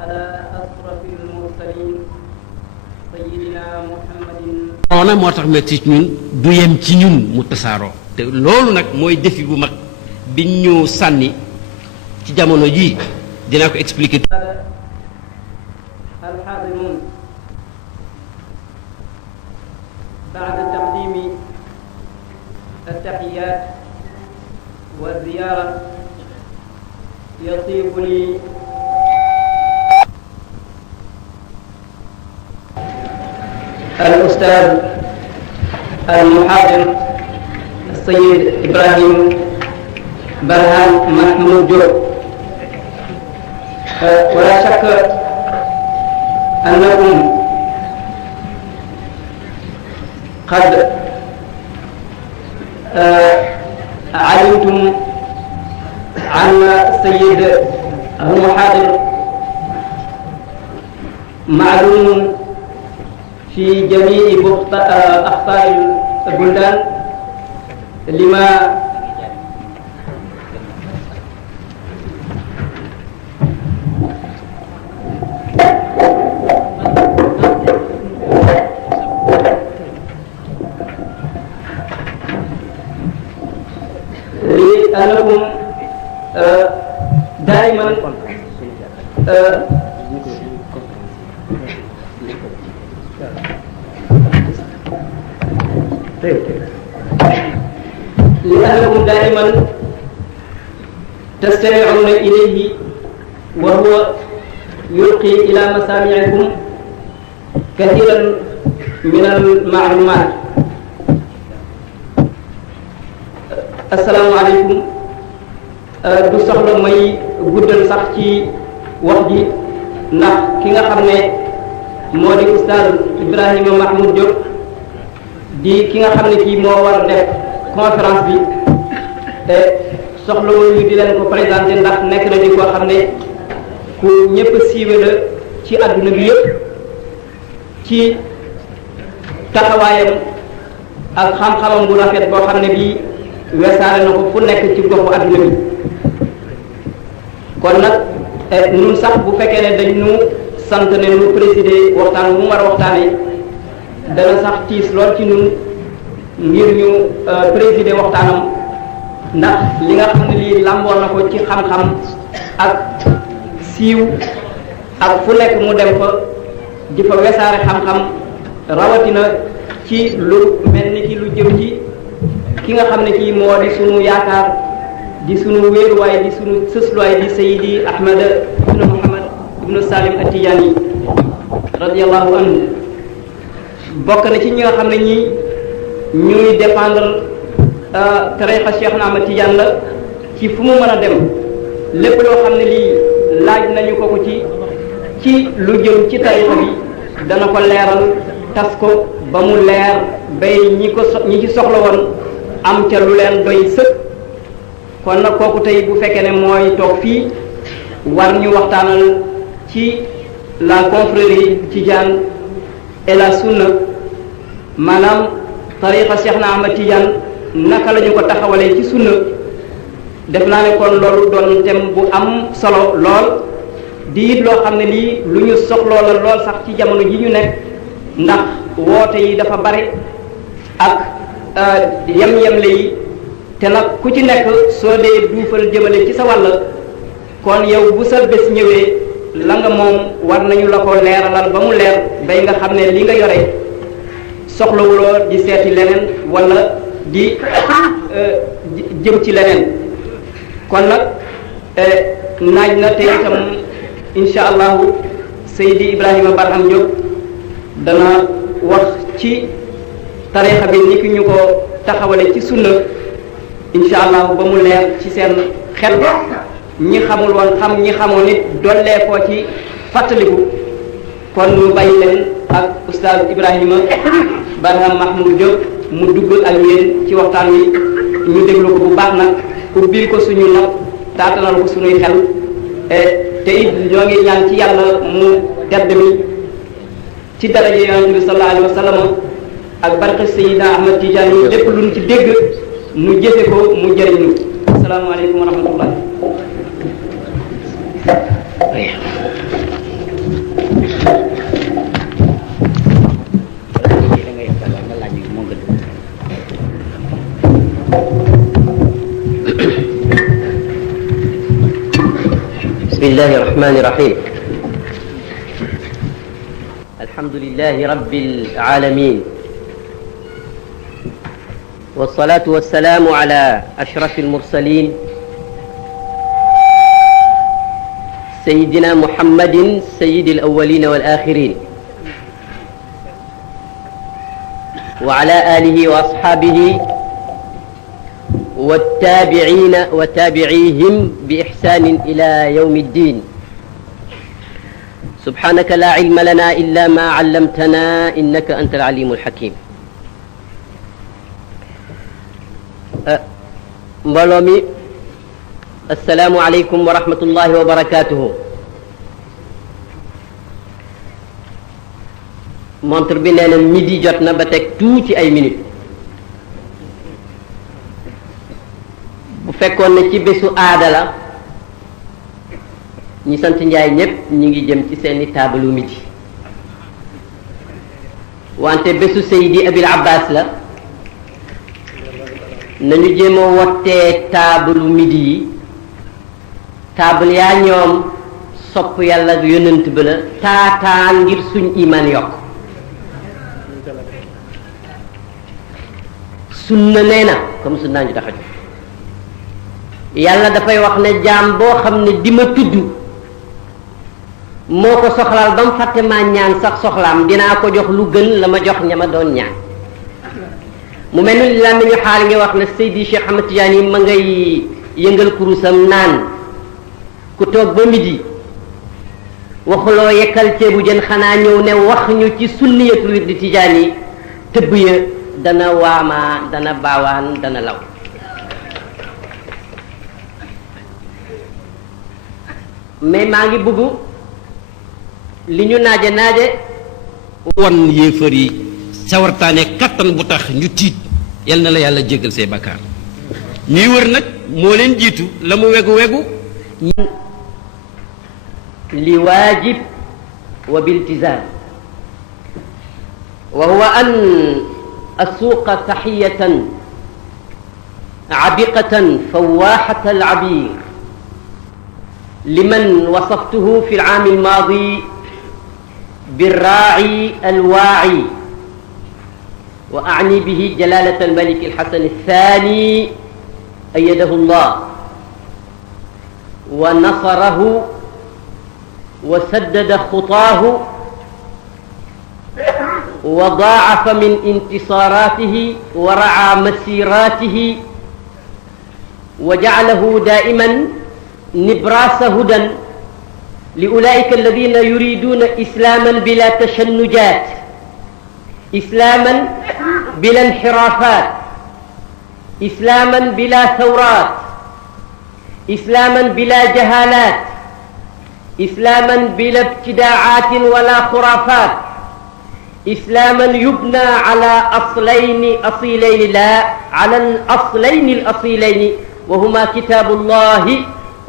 على أشرف المرسلين سيدنا محمد. noona moo tax metti ci ñun du yem ci ñun mu tasaaroo te loolu nag mooy défi bu mag bi ñu sànni ci jamono jii dinaa ko expliquer. الحاضرون بعد تقديم التحيات والزيارة يطيب لي الأستاذ المحاضر السيد إبراهيم برهان محمود جوب، ولا شك أنكم قد علمتم عن السيد المحاضر معلوم في جميع أخطار البلدان لما لأنكم دائما تستمعون إليه وهو يلقي إلى مسامعكم كثيرا من المعلومات. السلام عليكم. du soxla may guddal sax ci wax ji ndax ki nga xam ne moo di oustaz Ibrahima Mahmoud Diop di ki nga xam ne kii moo war a def conférence bi te soxla ñu di leen ko présenté ndax nekk na di koo xam ne ku ñëpp siiwe la ci adduna bi yëpp ci taxawaayam ak xam-xamam bu rafet boo xam ne bii wesaare na ko fu nekk ci goxu adduna bi. kon nag ñun sax bu fekkee ne dañ ñu sant ne ñu présider waxtaan bu mu war a waxtaanee dana sax tiis lool ci ñun ngir ñu présider waxtaanam ndax li nga xam ne lii làmboon na ko ci xam-xam ak siiw ak fu nekk mu dem fa di fa wesaare xam-xam rawatina ci lu mel ni ki lu jëm ci ki nga xam ne kii moo di sunu yaakaar di sunu wéeruwaay di sunu sësluwaay di Seydi Ahmad ibnu Muhammad ibnu Salim At-Tijaani radiyallahu anhu bokk na ci ñi nga xam ne ñi ñuy défendre tariqa Cheikh na Ahmad Tidiane la ci fu mu mën a dem lépp loo xam ne lii laaj nañu ko ko ci lu jëm ci tariqa bi dana ko leeral tas ko ba mu leer bay ñi ci soxla woon am ca lu leen doy sëkk. kon nag kooku tey bu fekkee ne mooy toog fii war ñu waxtaanal ci la confrérie Tidiane et la sunna maanaam tariqa Cheikh na Ahmad Tidiane naka la ñu ko taxawalee ci sunna def naa ne kon loolu doon thème bu am solo lool di it loo xam ne lii lu ñu soxloo la lool sax ci jamono ji ñu nekk ndax woote yi dafa bare ak yem-yemle yi te nag ku ci nekk soo dee duufal jëmale ci sa wàll kon yow bu sa bés ñëwee la nga moom war nañu la ko leeralal ba mu leer bay nga xam ne li nga yore soxlawuloo di seeti leneen wala di jëm ci leneen kon nag naaj na te itam insha allahu Seydi Ibrahima Barham Diop dana wax ci tarixa bi ni ki ñu ko taxawale ci sunna insha allah ba mu leer ci seen xel ñi xamul woon xam ñi xamoon nit dollee koo ci fàttaliku kon ñu bàyyi leen ak oustaz Ibrahima Barham Mahmoud Diop mu dugg ak yéen ci waxtaan wi ñu déglu ko bu baax nag ubbil ko suñu nopp taatanal ko suñuy xel te it ñoo ngi ñaan ci yàlla mu tedd mi ci daraja yonent bi sallallahu alayhi wa sallam ak barke Seydina Ahmad Tidiane yi lépp luñ ci dégg nu jëfe ko mu jëriñ ñu. asalaamaaleykum wa rahmatullah. الله الرحمن الرحيم الحمد لله رب العالمين والصلاة والسلام على أشرف المرسلين سيدنا محمد سيد الأولين والآخرين وعلى آله وأصحابه والتابعين وتابعيهم بإحسان إلى يوم الدين سبحانك لا علم لنا إلا ما علمتنا إنك أنت العليم الحكيم mbooloo mi assalaamu aleykum wa rahmatullahi wa barakatuhu montre bi nee na midi jot na ba teg tuuti ay minutes bu fekkoon ne ci bésu aada la ñi sant Njaay ñépp ñi ngi jëm ci seeni taabalu midi wante bésu Seydi Abil Abbas la nañu jéem a wottee taabalu midi yi taabal yaa ñoom sopp yàlla ak yonent ba la taataan ngir suñ iman yokk sunna nee na comme sunna ñu tax a jóg yàlla dafay wax ne jaam boo xam ne di ma tudd moo ko soxlaal ba mu fàtte maa ñaan sax soxlaam dinaa ko jox lu gën la ma jox ña ma doon ñaan mu mel ni lan nañu xaal nga wax ne Seydi Cheikh Ahmad Tidiane ma ngay yëngal kurusam naan ku toog ba midi waxuloo yekkal ceebu jën xanaa ñëw ne wax ñu ci sunniyatul wirdi Tidiane yi tëbb ya dana waamaa dana baawaan dana law mais maa ngi bëgg li ñu naaje wan yéefar yi sawartaane kattan bu tax ñu tiit yal na la yàlla jéggal say bakkaar ñuy wër nag moo leen jiitu la mu wegu li waajib wa biltizam wa huwa an asuuqa taxiyatan abiqatan fawaxata alabir liman wasaftuhu fi alcaam almaadi بالراعي الواعي وأعني به جلالة الملك الحسن الثاني أيده الله ونصره وسدد خطاه وضاعف من انتصاراته ورعى مسيراته وجعله دائما نبراس هدى لأولئك الذين يريدون إسلاما بلا تشنجات إسلاما بلا انحرافات إسلاما بلا ثورات إسلاما بلا جهالات إسلاما بلا ابتداعات ولا خرافات إسلاما يبنى على أصلين أصيلين لا على الأصلين الأصيلين وهما كتاب الله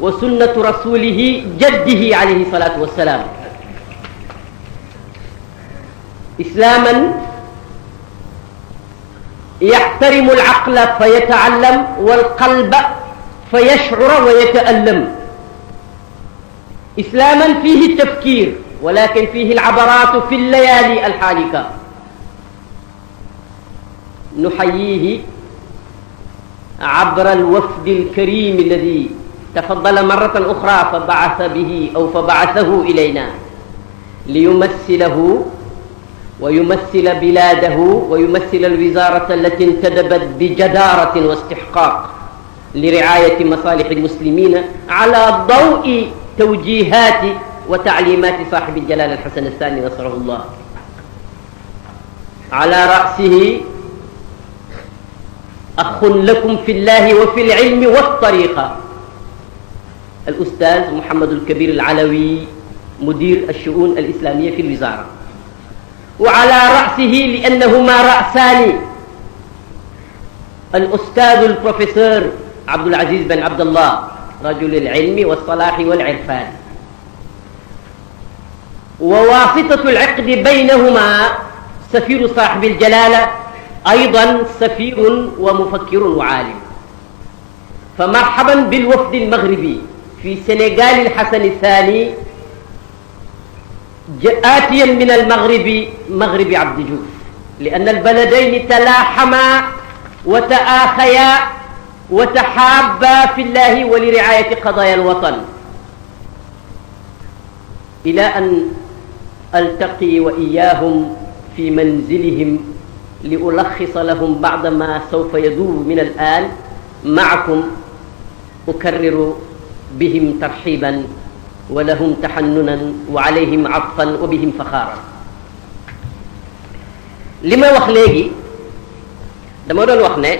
وسنة رسوله جده عليه الصلاة والسلام إسلاما يحترم العقل فيتعلم والقلب فيشعر ويتألم إسلاما فيه التفكير ولكن فيه العبرات في الليالي الحالكة نحييه عبر الوفد الكريم الذي تفضل مرة أخرى فبعثه إلينا ليمثله ويمثل بلاده ويمثل الوزارة التي انتدبت بجدارة واستحقاق لرعاية مصالح المسلمين على ضوء توجيهات وتعليمات صاحب الجلالة الحسن الثاني نصره الله على رأسه أخ لكم في الله وفي العلم والطريقة الأستاذ محمد الكبير العلوي مدير الشؤون الإسلامية في الوزارة وعلى رأسه لأنهما رأسان الأستاذ البروفيسور عبد العزيز بن عبد الله رجل العلم والصلاح والعرفان وواسطة العقد بينهما سفير صاحب الجلالة أيضا سفير ومفكر وعالم فمرحبا بالوفد المغربي في سنغال الحسن الثاني آتيا من المغرب مغرب عبد جوف، لأن البلدين تلاحما وتآخيا وتحابا في الله ولرعاية قضايا الوطن، إلى أن ألتقي وإياهم في منزلهم لألخص لهم بعض ما سوف يدور من الآن معكم. أكرر بهم ترحيبا ولهم تحننا وعليهم عطفا وبهم فخارا. li may wax léegi dama doon wax ne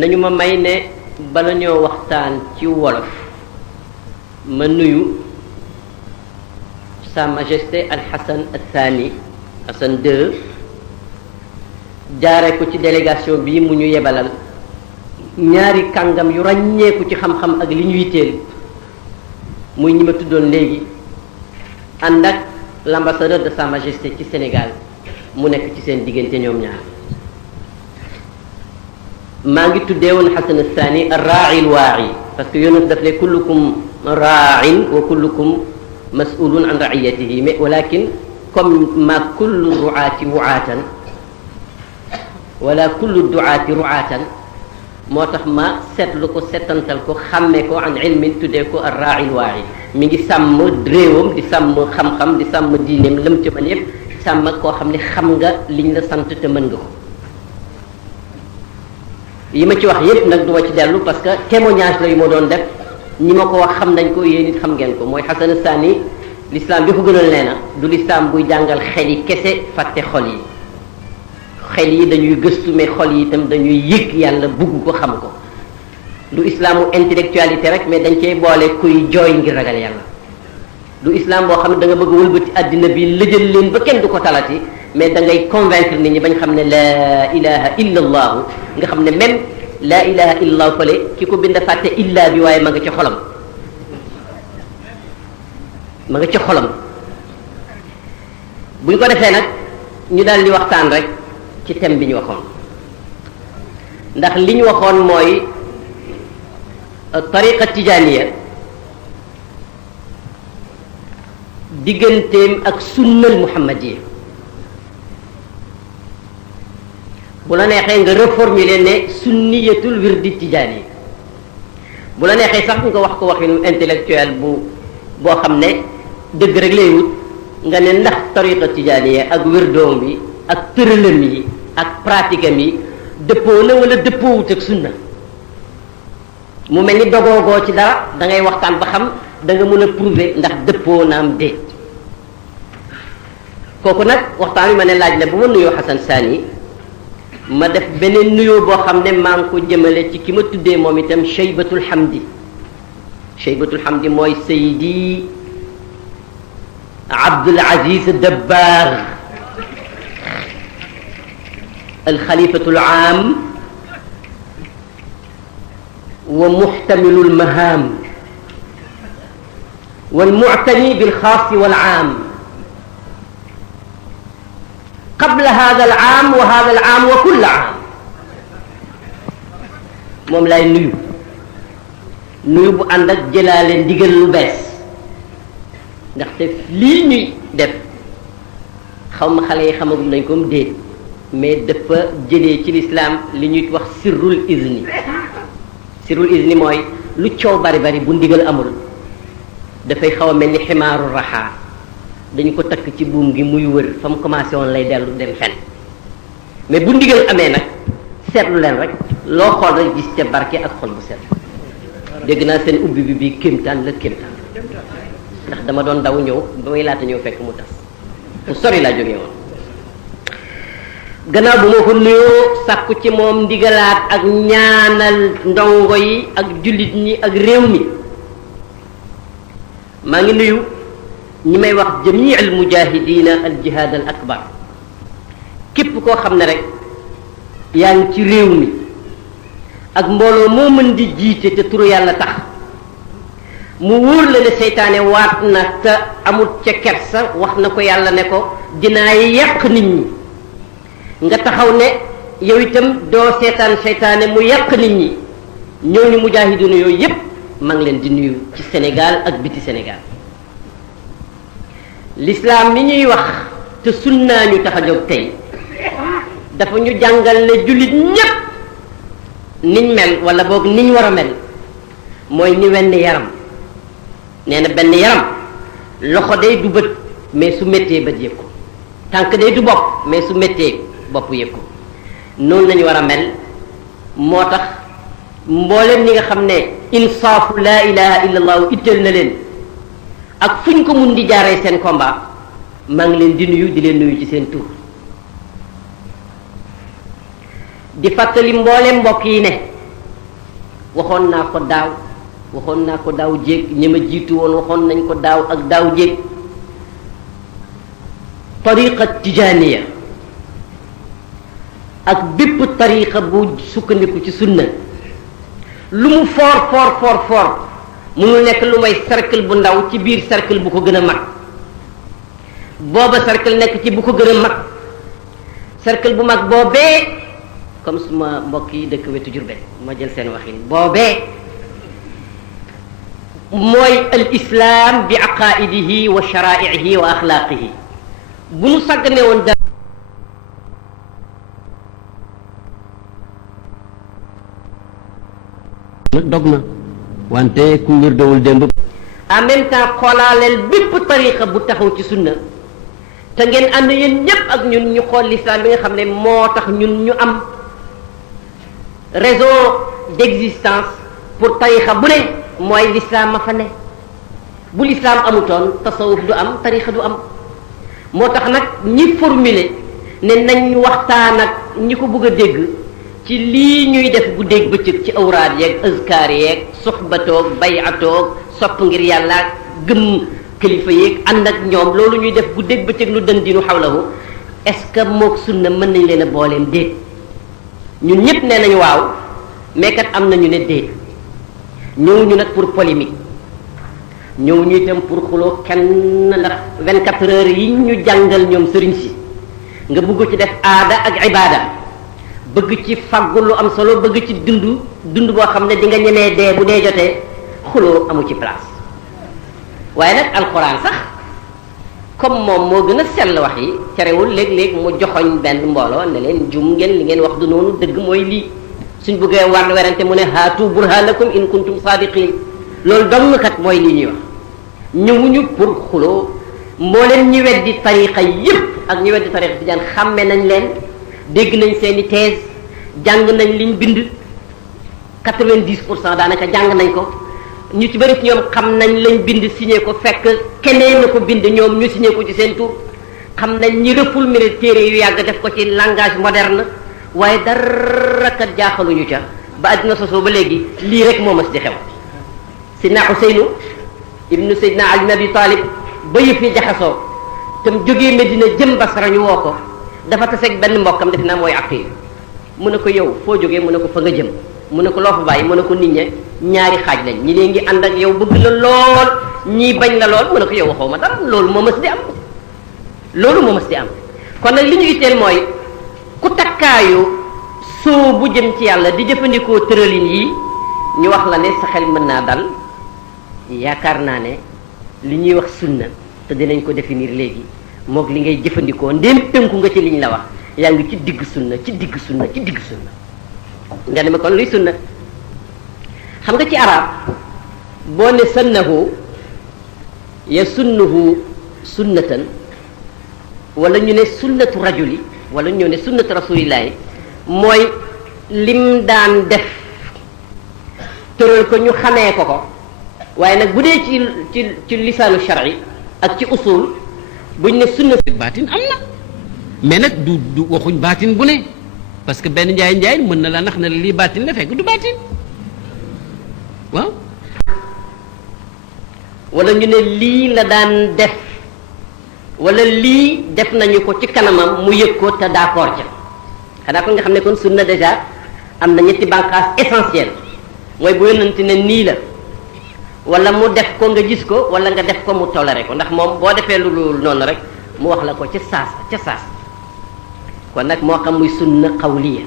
nañu ma may ne bala ñoo waxtaan ci wolof ma nuyu Sa Majesté Al Hassan Al Thani Hassan II jaare ko ci délégation bi mu ñu yebalal ñaari kàngam yu ràññeeku ci xam-xam ak li ñu yitteel muy ñi ma tuddoon léegi ànd ak l'ambassadeur de Sa Majesté ci Sénégal mu nekk ci seen diggante ñoom ñaar. maa ngi tuddee woon Hassan Thani ar-raa'i al-waa'i parce que yonent daf ne kullukum raa'in wa kullukum mas'ulun an ra'iyatihi, mais walakin comme ma kullu ru'aati wu'aatan wala kullu du'aati ru'aatan, moo tax ma seetlu ko setantal ko xàmmee ko an ilmin tuddee ko ar-raa'i al-waa'i. mi ngi sàmm réewam di sàmm xam-xam di sàmm diineem lëm ci man yëpp sàmm koo xam ne xam nga liñ la sant te mën nga ko. yi ma ci wax yépp nag du ma ci dellu parce que témoignage la yu ma doon def ñi ma ko wax xam nañ ko, yéen it xam ngeen ko. mooy Hassan Thani l'islam bi ko gënal nee na du l'islam buy jàngal xel yi kese fàtte xol yi. xel yi dañuy gëstu mais xol yi itam dañuy yëg yàlla bugg ko xam ko. du islamu intellectualité rek mais dañ cey boole kuy jooy ngir ragal yàlla. du islam boo xam ne da nga bëgg wëlbati àddina bi lëjal leen ba kenn du ko talati, mais da ngay convaincre nit ñi bañ xam ne laa ilaha illa allahu, nga xam ne même laa ilaha illa allahu fële ki ko bind fàtte illa bi waaye ma nga ci xolam, ma nga ci xolam. buñ ko defee nag ñu daal di waxtaan rek ci thème bi ñu waxoon, ndax li ñu waxoon mooy tariqa tijaniya digganteem ak sunnal muhammadiya. bu la neexee nga reformuler ne sunniyatul wirdi tijaani, bu la neexee sax nga wax ko waxinu intellectuel boo xam ne dëgg rek lay wut, nga ne ndax tariqa tijaaniya ak wirdoom bi ak tëralam yi ak pratique am yi dëppoo na wala dëppoowut ak sunna. mu mel ni dogoogoo ci dara, da ngay waxtaan ba xam da nga mën a prouver ndax dëppoo na am déet. kooku nag waxtaan wi ma ne laaj la bu ma nuyoo Hassan Thani ma def beneen nuyoo boo xam ne maa ngi ko jëmale ci ki ma tuddee moom itam Shaybatul Hamdi. Shaybatul Hamdi mooy Seydi Abdul Aziz Dabbar al-Khalifatul Aam wa muhtamilul maham wal mu'tani bil xaas wal aam qabla hada al aam wa hada al aam wa kull aam. moom lay nuyu bu ànd ak jëlaale ndigal lu bees, ndaxte lii ñuy def xaw ma xale yi xamagum nañ ko mu déet, mais dafa jëlee ci lislaam li ñuy wax sirrul izni. sirrul izni mooy lu coow bari bari bu ndigal amul dafay xaw a mel ni ximaaru raxaa, dañu ko takk ci buum gi muy wër fa mu commencé woon lay dellu dem fen. mais bu ndigal amee nag seetlu leen rek loo xool rek gis ca barke ak xol bu set. dégg naa seen ubbi bi kéemtaan la kéemtaan, ndax dama doon daw ñëw ba may laata ñëw fekk mu tas, mu sori laa jógee woon. gannaaw bu ma ko nuyoo sàkku ci moom ndigalaat ak ñaanal ndongo yi ak jullit ñi ak réew mi, maa ngi nuyu ñi may wax jamii al mujahidina al jihad al akbar. képp koo xam ne rek yaa ngi ci réew mi ak mbooloo moo mën di jiite te turu yàlla tax, mu wóor la ne seytaane waat na te amul ca kersa, wax na ko yàlla ne ko dinaa yàq nit ñi, nga taxaw ne yow itam doo seetaan seytaane mu yàq nit ñi. ñooñu mujahiduna yooyu yépp maa ngi leen di nuyu ci Sénégal ak biti Sénégal. l'islam mi ñuy wax te sunnaa ñu tax a jóg tey dafa ñu jàngal ne jullit ñépp niñ mel wala boog niñ war a mel mooy ni wenn yaram nee na benn yaram loxo day du bët mais su méttee bët yëg ko tànk day du bopp mais su méttee bopp yëg ko noonu lañu war a mel moo tax mboolem ñi nga xam ne insaafu laa ilaha illa allahu itteel na leen ak fu ñu ko mun di jaaree seen combat maa ngi leen di nuyu di leen nuyu ci seen tur di fàttali mboolem mbokk yi ne waxoon naa ko daaw jéeg ñi ma jiitu woon waxoon nañ ko daaw ak daaw jéeg tariqa tijaaniya ak bépp tariqa bu sukkandiku ci sunna lu mu foor mënul nekk lu may cercle bu ndaw ci biir cercle bu ko gën a mag booba cercle nekk ci bu ko gën a mag cercle bu mag boobee comme suma mbokk yi dëkk wetu Jurbel ma jël seen waxin boobee mooy al islam bi aqaidihi wa sharaihi wa axlaaqihi bu nu sàggane woon dog na wante ku wér dawul démb en même temps xoolaaleel bépp tariqa bu taxaw ci sunna te ngeen ànd yéen ñépp ak ñun ñu xool l'islam bi nga xam ne moo tax ñun ñu am raison d'existence pour tariqa bu ne mooy l'islam ma fa ne bu l'islam amutoon tasawuf du am tariqa du am moo tax nag ñi formuler ne nañ waxtaan ak ñi ko bëgg a dégg ci lii ñuy def guddeeg bëccëg ci awraad yeeg azkaar yeeg soxbatoog bayatoog sopp ngir yàlla gëm kilifa yeeg ànd ak ñoom loolu ñuy def guddeeg bëccëg lu dën dinu xawlahu est-ce que mook sunna mën nañ leen a booleem déet ñun ñëpp nee nañu waaw mais kat am nañu ne déet ñëwuñu nag pour polémique ñëwuñu itam pour xuloo kenn ndax 24 heures yi ñu jàngal ñoom sëriñ si nga bëgg ci def aada ak ibaada bëgg ci faggu lu am solo bëgg ci dund boo xam ne di nga ñemee dee bu dee jotee xuloo amu ci place waaye nag alxuraan sax comme moom moo gën a sell wax yi terewul léeg-léeg mu joxoñ benn mbooloo ne leen jum ngeen li ngeen wax du noonu dëgg mooy lii suñ bëggee war werante mu ne haatu burhanakum in kuntum sadiqin loolu dong kat mooy lii ñuy wax ñëwuñu pour xuloo mbooleen ñi weddi tariqa yépp ak ñi weddi tariqa tijaan xàmme nañ leen dégg nañ seeni thèse jàng nañ liñ bind 90% daanaka jàng nañ ko ñu ci bëri ci ñoom xam nañ lañ bind signé ko fekk keneen na ko bind ñoom ñu signé ko ci seen tur xam nañ ñi reformuler téere yu yàgg def ko ci langage moderne waaye dara kat jaaxaluñu ca ba àddina sosoo ba léegi lii rek moo mas di xew Seydina Useynu ibnu Seydina Ali ibn Abi Talib ba yëf yi jaxasoo tam jógee Medina jëm Basra ñu woo ko dafa taseeg benn mbokkam def naa mooy Aqil mu ne ko yow foo jógee mu ne ko fa nga jëm mu ne ko loo fa bàyyi mu ne ko nit ñe ñaari xaaj lañ ñi lee ngi ànd ak yow bëgg la lool ñii bañ la lool mu ne ko yow waxoo ma dara loolu moo mas di am kon nag li ñu itteel mooy ku takkaayu soo bu jëm ci yàlla di jëfandikoo tëralin yi ñu wax la ne sa xel mën naa dal yaakaar naa ne li ñuy wax sunna te dinañ ko définir léegi moog li ngay jëfandikoo ndéem tënku nga ci liñ la wax yaa ngi ci digg sunna nga ne ma kon luy sunna xam nga ci arab boo ne sannahu ya sunnuhu sunnatan wala ñu ne sunnatu rajuli wala ñu ne sunnatu rasulillahi mooy lim daan def tëral ko ñu xamee ko waaye nag bu dee ci lisaanu shar'i ak ci usul buñ ne sunna baatin am na mais nag du waxuñ baatin bu ne parce que benn njaay mën na la nax ne lii baatin la fekk du baatin waaw wala ñu ne lii la daan def wala lii def nañu ko ci kanamam mu yëg ko te d'accord ca xanaa kon nga xam ne kon sunna déjà am na ñetti bànqaas essentiel mooy bu yonent ne nii la wala mu def ko nga gis ko wala nga def ko mu toléré ko ndax moom boo defee lu noonu rek mu wax la ko ca saas kon nag moo xam muy sunna qawliya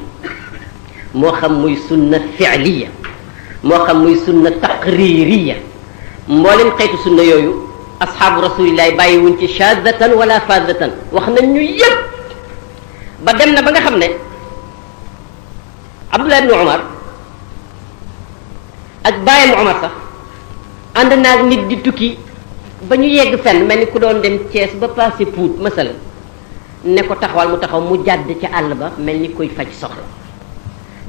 moo xam muy sunna fi'liya moo xam muy sunna taqririya mboolem xeetu sunna yooyu asxaabu rasulillahi bàyyiwuñ ci shadatan wala fadatan wax nañ ñu yëpp ba dem na ba nga xam ne Abdullah ibn Umar ak bàyyam Umar sax ànd naag nit di tukki ba ñu yegg fenn mel ni ku doon dem Thiès ba passé Pout masala ne ko taxawal mu taxaw mu jàdd ca àll ba mel ni koy faj soxla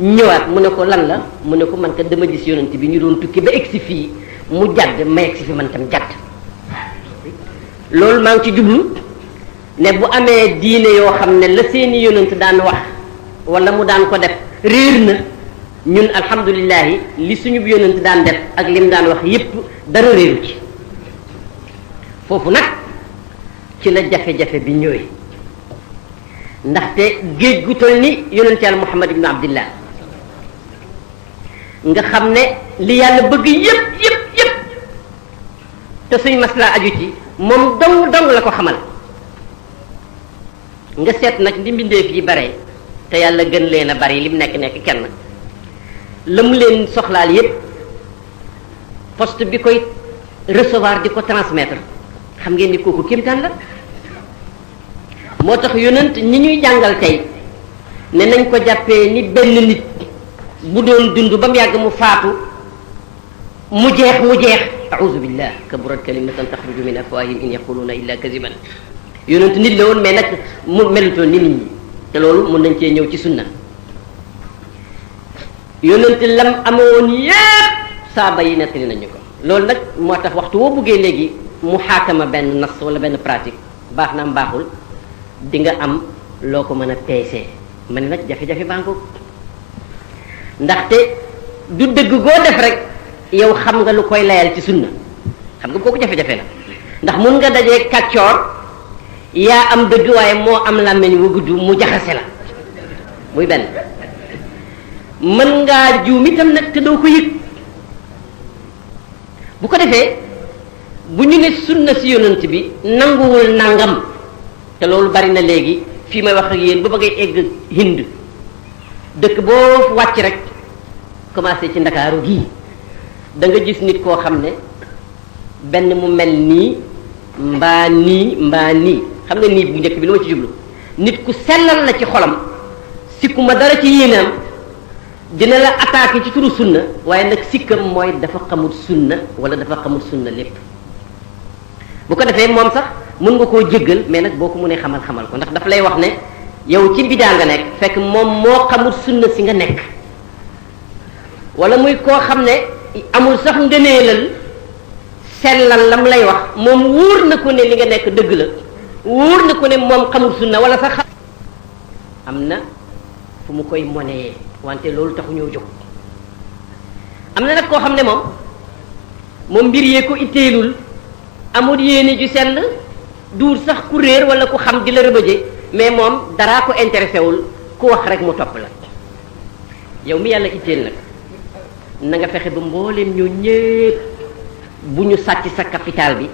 ñëwaat mu ne ko lan la mu ne ko man ka dama gis yonent bi ñu doon tukki ba egsi fii mu jàdd ma egsi fi man tam jàdd loolu maa ngi ci jublu ne bu amee diine yoo xam ne la seeni yonent daan wax wala mu daan ko def réer na ñun alhamdulillahi li suñu yonent daan def ak lim daan wax yépp dara réeru ci foofu nag ci la jafe-jafe bi ñëwee ndaxte géej gu toll ni yonent yàlla Muhammad ibn Abdillah nga xam ne li yàlla bëgg yépp te suñ maslaa aju ci moom dong la ko xamal nga seet nag li mbindeef yi bare te yàlla gën leen a bari lim nekk kenn la mu leen soxlaal yépp poste bi koy recevoir di ko transmettre xam ngeen ni kooku kéemtaan la moo tax yonent ñi ñuy jàngal tey ne nañ ko jàppee ni benn nit bu doon dund ba mu yàgg mu faatu mu jeex a'udhu billah kaburat kalimatan taxruju min afwahihim in yaquluna illa kaziban yonent nit la woon mais nag mu melutoon ni nit ñi te loolu mën nañ cee ñëw ci sunna yonent lam amoon yépp saaba yi nettali nañu ko loolu nag moo tax waxtu woo buggee léegi mu xaakama benn nas wala benn pratique baax na am baaxul di nga am loo ko mën a peesee ma ne nag jafe-jafe baa ngoog ndaxte du dëgg goo def rek yow xam nga lu koy layal ci sunna xam nga kooku jafe-jafe la ndax mun nga dajee kàccoor yaa am dëgg waaye moo am làmmiñ wu gudd mu jaxase la muy benn mën ngaa juum itam nag te doo ko yëg bu ko defee bu ñu ne sunna si yonent bi nanguwul nangam te loolu bari na léegi fii may wax ak yéen ba bëggee egg Hind dëkk boo wàcc rek commencé ci Ndakaaru gii da nga gis nit koo xam ne benn mu mel nii mbaa nii xam nga nii bu njëkk bi lu ma ci jublu nit ku sellal la ci xolam sikku ma dara ci yéenam dina la attaqué ci turu sunna waaye nag sikkam mooy dafa xamul sunna wala dafa xamul sunna lépp bu ko defee moom sax mën nga koo jéggal mais nag boo ko mënee xamal ko ndax daf lay wax ne yow ci bidaa nga nekk fekk moom moo xamul sunna si nga nekk wala muy koo xam ne amul sax ngëneelal sellal lam lay wax moom wóor na ko ne li nga nekk dëgg la wóor na ko ne moom xamul sunna wala sax am na fu mu koy monee wante loolu taxu ñoo jóg am na nag koo xam ne moom mbir yee ko itteelul amul yéene ju sell duur sax ku réer wala ku xam di la rëbëje mais moom daraa ko intéressé wul ku wax rek mu topp la yow mi yàlla itteel nag na nga fexe ba mbooleem ñoo ñépp bu ñu sàcc sa capital bi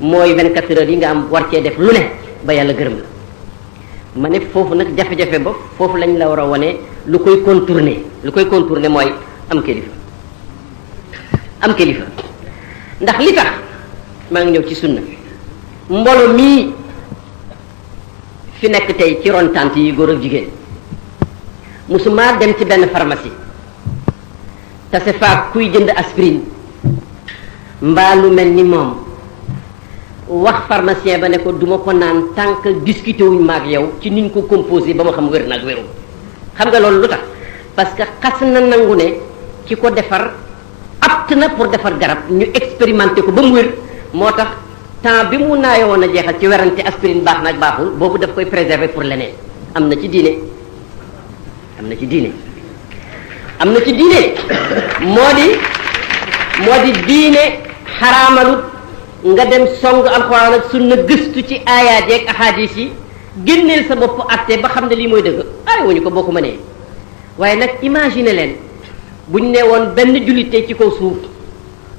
mooy 24 heures yi nga am war cee def lu ne ba yàlla gërëm la ma ne foofu nag jafe-jafe ba foofu lañ la war a wane lu koy contourner mooy am kilifa ndax li tax maa ngi ñëw ci sunna mbolo mii fi nekk tey ci ron tànt yi góor ak jigéen musuma dem ci benn pharmacie tase faak kuy jënd aspirine mbaa lu mel ni moom wax pharmacien ba ne ko duma ko naan tant que discuter wuñ maag yow ci niñ ko composé ba ma xam wér nag wéru xam nga loolu lu tax parce que xas na nangu ne ki ko defar apte na pour defar garab ñu expérimenté ko ba mu wér moo tax temps bi mu naayoo woon a jeexal ci werante aspirine baax nag baaxul boobu daf koy préserver pour leneen am na ci diine moo di diine xaraamalut nga dem song alxuraan ak sunna gëstu ci aayaat yeeg ahadis yi génneel sa bopp atte ba xam ne lii mooy dëgg ay wuñu ko boo ko mënee waaye nag imagine leen buñ ne woon benn jullite ci kaw suuf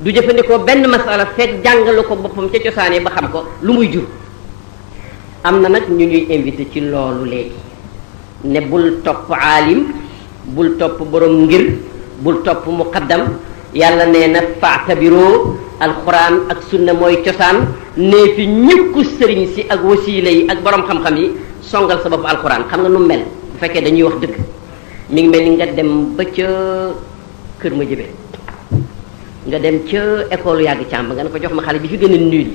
du jëfandikoo benn masala fekk jàngalu ko boppam ca cosaanee ba xam ko lu muy jur am na nag ñu ñuy invité ci loolu léegi ne bul topp aalim bul topp borom ngir bul topp muqaddam yàlla nee na fa'tabiroo alquran ak sunna mooy cosaan nee fi ñëkku sëriñ si ak wasiila yi ak borom xam-xam yi songal sa bopp alquran xam nga nu mel bu fekkee dañuy wax dëgg mi ngi mel ni nga dem ba ca kër ma jëbe nga dem ca école yàgg càmb nga ne ko jox ma xale bi fi gën a nul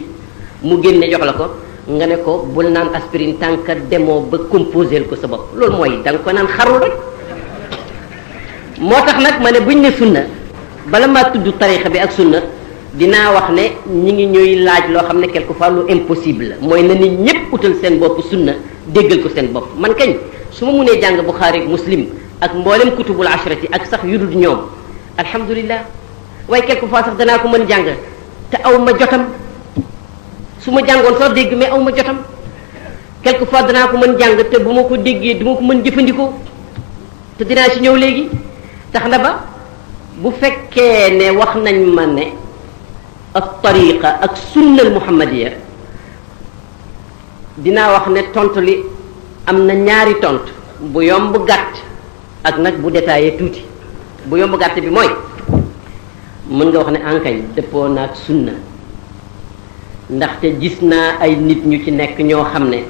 mu génne jox la ko nga ne ko bul naan aspirine tant que demoo ba composé ko sa bopp loolu mooy da nga ko naan xarul rek moo tax nag ma ne buñ ne sunna bala maa tudd tarixa bi ak sunna dinaa wax ne ñi ngi ñuy laaj loo xam ne quelquefois lu impossible la mooy na nit ñépp utal seen bopp sunna déggal ko seen bopp man kañ su ma mënee jàng Buxaari ak Muslim ak mboolem kutubul ashrati ak sax yu dul ñoom alhamdulillah waaye quelquefois sax danaa ko mën jàng te aw ma jotam su ma jàngoon soo dégg mais aw ma jotam quelquefois danaa ko mën jàng te bu ma ko déggee du ma ko mën jëfandikoo te dinaa ci ñëw léegi tax na ba bu fekkee ne wax nañ ma ne ak tariqa ak sunnal muhammadiya dinaa wax ne tontu li am na ñaari tontu bu yomb gàtt ak nag bu détaillé tuuti bu yomb gàtt bi mooy mën nga wax ne ankañ dëppoo na ak sunna ndaxte gis naa ay nit ñu ci nekk ñoo xam ne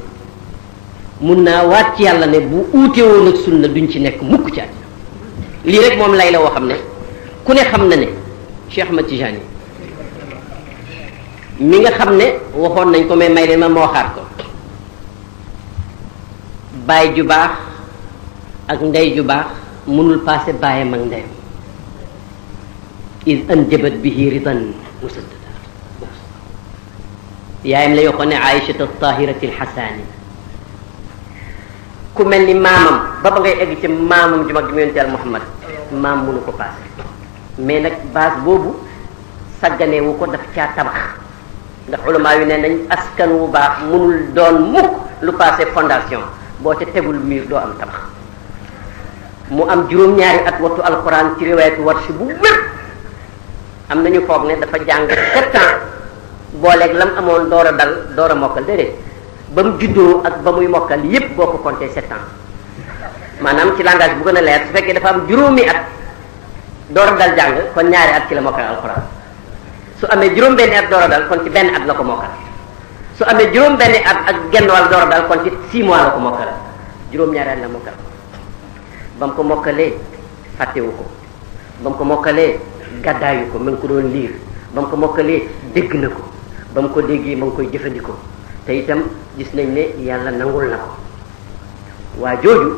mun naa waat ci yàlla ne bu uute woon ak sunna duñ ci nekk mukk ci àddina lii rek moom lay la woo xam ne ku ne xam na ne Cheikh Ahmad Tijani mi nga xam ne waxoon nañ ko mais may leen ma waxaat ko baay ju baax ak ndey ju baax mënul passé baayam ak ndeyam is anjabat bihi ridan musaddada yaayam la yokkoon ne Aïchata tahirati alxasaani ku mel ni maamam ba ngay egg ci maamam ju mag ji mu yonent Yàlla Muhammad maam mënu ko passé mais nag base boobu sagganee wu ko daf caa tabax ndax ulama yu ne nañ askan wu baax mënul doon mukk lu passé fondation boo ca tegul miir doo am tabax mu am juróom-ñaari at wattu alquran ci riwaayatu Warsh bu wér am nañu foog ne dafa jàng 7 ans booleeg lam amoon door a dal door a mokkal déedéet ba mu juddoo ak ba muy mokkal yépp boo ko compté 7 ans maanaam ci langage bu gën a leer su fekkee dafa am juróomi at door a dal jàng kon ñaari at ci la mokkal alquran su amee juróom-benni at door a dal kon ci benn at la ko mokkal su amee juróom-benni at ak genn wàll door a dal kon ci 6 mois la ko mokkal juróom-ñaari at la mokkal ba mu ko mokkalee fàttewu ko ba mu ko mokkalee gàddaayu ko ma ngi ko doon liir ba mu ko mokkalee dégg na ko ba mu ko déggee ma ngi koy jëfandikoo te itam gis nañ ne yàlla nangul na ko waa jooju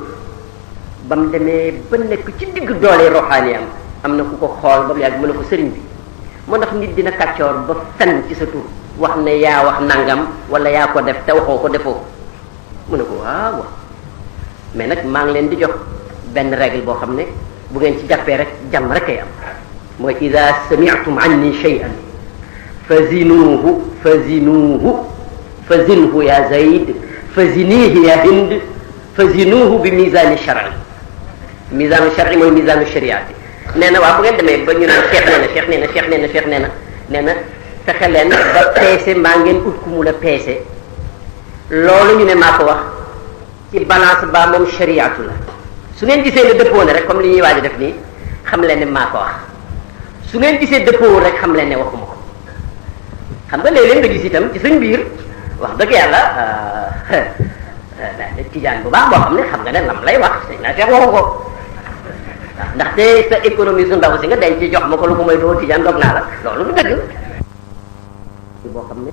ba mu demee ba nekk ci digg doole roxaani am na ku ko xool ba mu yàgg mu ne ko sëriñ bi moo ndax nit dina kàccoor ba fen ci sa tur wax ne yaa wax nangam wala yaa ko def te waxoo ko defoo mu ne ko waaw mais nag maa ngi leen di jox benn règle boo xam ne bu ngeen ci jàppee rek jàmm rek ay am mooy ida sami'tum anni shay'an fazinuhu fazinhu ya zayd fazinihi ya hind fazinuhu bi misani shar'i misanu shar'i mooy misanu shariati nee na waaw bu ngeen demee ba ñu naan cheikh nee na fexe leen ba peese maa ngeen ut ku mu la peese loolu ñu ne maa ko wax ci balance ba moom shariatu la su ngeen gisee ne dëppoo ne rek comme li ñuy waaj a def nii xam leen ne maa ko wax su ngeen gisee dëppoo rek xam leen ne waxuma ko xam nga léeg-léeg nga gis itam ci suñ biir wax dëgg yàlla tijaan bu baax boo xam ne xam nga ne lam lay wax sëñ naa feex waxu ko ndaxte sa économie su ndaw si nga denc jox ma ko lu ko mooy doo tijaan dog naa la loolu du dëgg boo xam ne